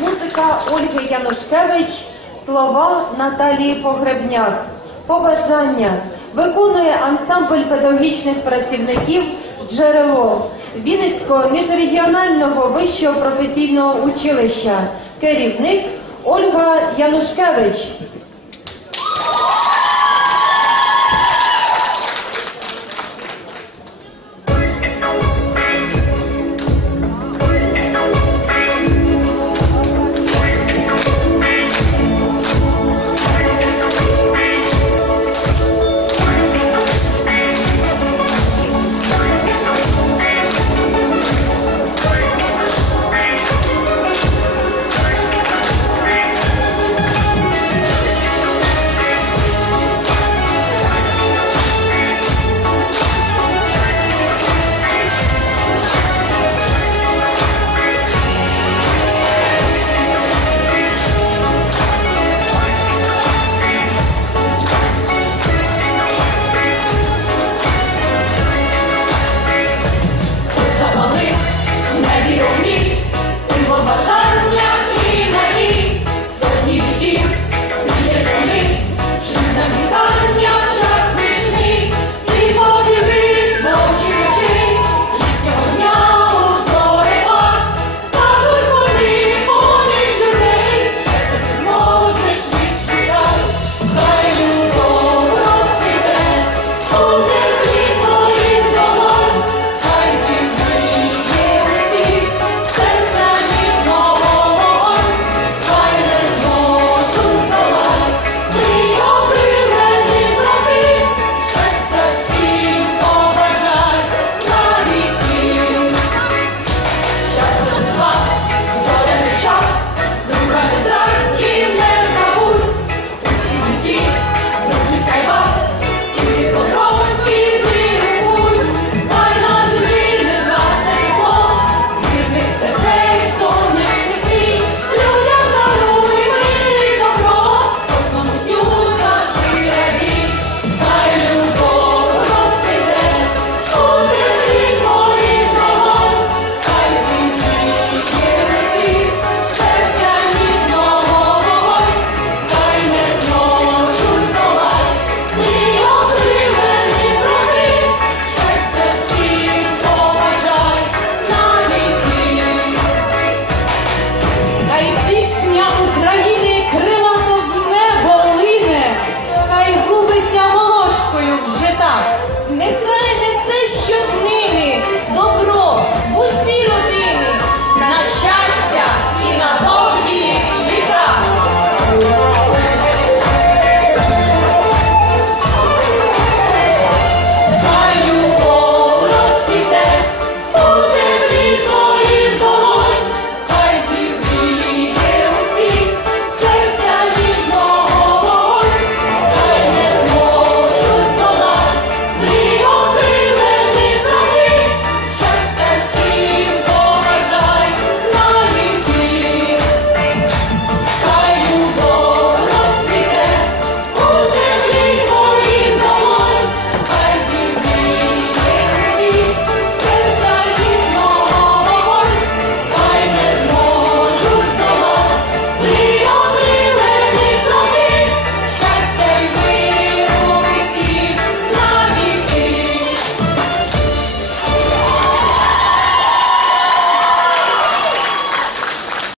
музика Ольги Янушкевич, слова Наталії Погребняк. Побажання виконує ансамбль педагогічних працівників джерело Вінницького міжрегіонального вищого професійного училища, керівник Ольга Янушкевич. Пісня України крилато в небо лине, хай губиться волошкою в житах.